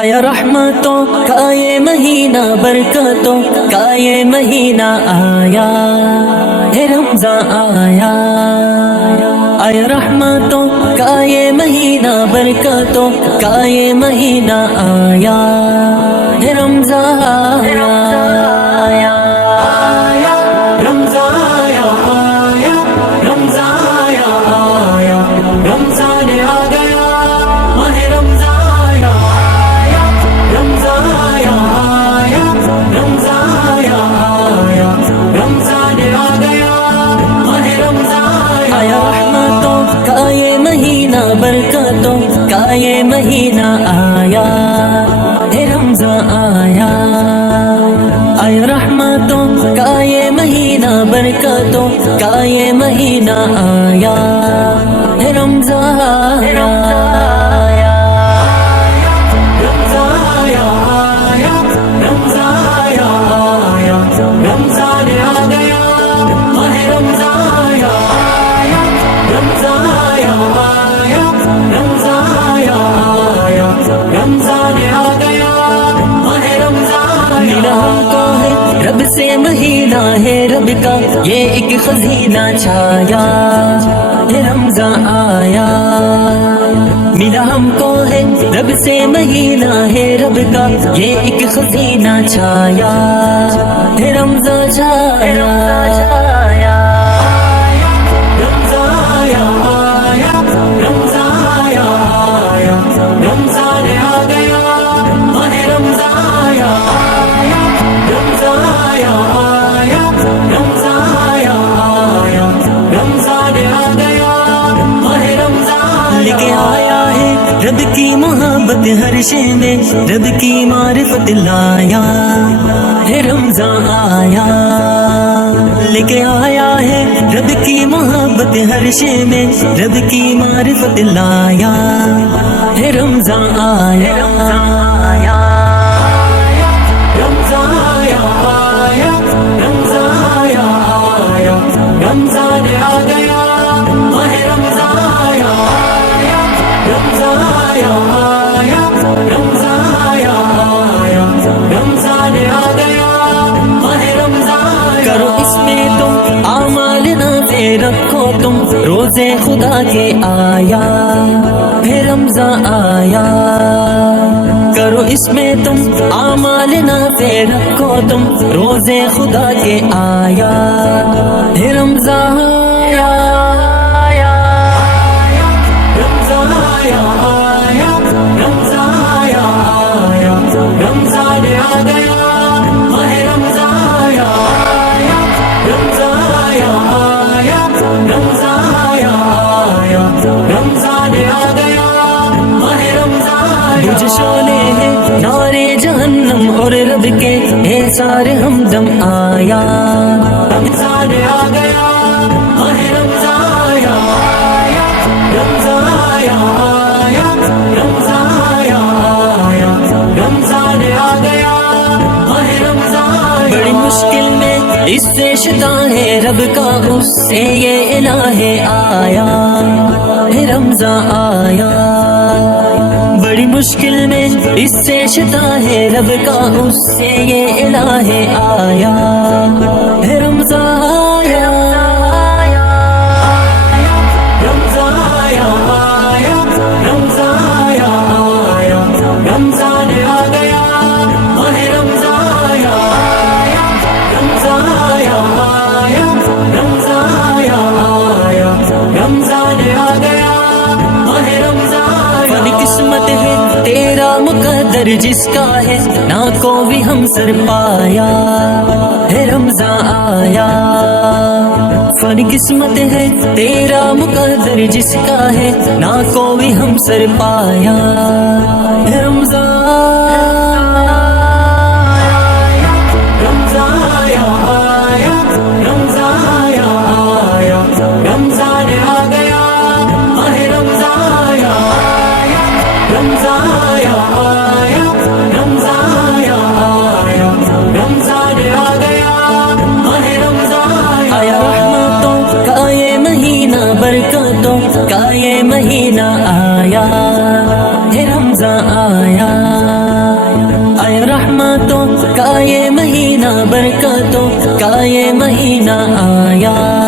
آیا رحمتوں کا یہ مہینہ، برکتوں کا یہ مہینہ آیا ہے رمضان آیا۔ آیا رحمتوں کا یہ مہینہ، برکتوں کا یہ مہینہ آیا ہے رمضان آیا۔ رمضان آیا، رمضان آیا، رمضان آ گیا، ماہ رمضان آیا، رمضان آیا، رمضان آیا، رمضان آ گیا، ماہ رمضان آیا۔ رحمتوں کا یہ مہینہ، برکتوں کا یہ مہینہ آیا ہے رمضان آیا۔ آیا رحمتوں کا یہ مہینہ، برکتوں کا یہ مہینہ آیا ہے رمضان آیا۔ رمضان آیا، رمضان آیا، رمضان آ گیا، ماہ رمضان آیا، رمضان آیا، رمضان آیا، رمضان آ گیا، ماہ رمضان ملا ہم کو ہے رب سے مہینہ ہے، رب کا یہ ایک خزینہ چھایا ہے رمضان آیا۔ ملا ہم کو ہے رب سے مہینہ ہے، رب کا یہ ایک خزینہ چھایا ہے رمضان چھایا۔ رمضان آیا، رمضان آیا، رمضان آ گیا، ماہ رمضان آیا، رمضان آیا، رمضان آیا، رمضان آ گیا، ماہ رمضان لے کے آیا ہے رب کی محبت ہر شے میں، رب کی معرفت لایا ہے رمضان آیا۔ لے کے آیا ہے رب کی محبت ہر شے میں، رب کی معرفت لایا ہے رمضان آیا۔ رمضان آیا، رمضان آیا، رمضان آ گیا، ماہ رمضان آیا، رمضان آیا، رمضان آیا، رمضان آ گیا، ماہ رمضان۔ کرو اس میں تم اعمال نافع، رکھو تم روزے خدا کے آیا ہے رمضان آیا۔ کرو اس میں تم اعمال نافع، رکھو تم روزے خدا کے آیا ہے رمضان آیا۔ رمضان آیا، رمضان آیا، رمضان آ گیا، ماہ رمضان آیا، رمضان آیا، رمضان آیا، رمضان آ گیا، ماہ رمضان۔ مجھے شعلے ہیں نارے جہنم اور رب کے احسار ہمدم آیا، رمضان آ گیا، ماہ رمضان آیا، رمضان آیا، رمضان آیا، رمضان آ گیا، ماہ رمضان۔ بڑی مشکل میں اس سے شتا ہے رب کا، اس سے یہ الہ آیا ہے رمضان آیا۔ بڑی مشکل میں اس سے شتا ہے رب کا، اس سے یہ الہ آیا ہے رمضان آیا۔ رمضان آیا، رمضان آیا، رمضان آ گیا، ماہ رمضان آیا، رمضان آیا، رمضان آیا، رمضان آ گیا، ماہ رمضان۔ فن قسمت ہے تیرا مقدر جس کا ہے نہ کوئی ہم سر پایا ہے رمضان آیا۔ فن قسمت ہے تیرا مقدر جس کا ہے نہ کوئی ہم سر پایا ہے رمضان آیا۔ رمضان آیا، رمضان آیا، رمضان آ گیا، ماہ رمضان آیا، رمضان آیا، رمضان آیا، رمضان آ گیا، ماہ رمضان آیا۔ رحمتوں کا یہ مہینہ، برکتوں کا یہ مہینہ آیا ہے رمضان آیا۔ یہ مہینہ برکتوں کا یہ مہینہ آیا.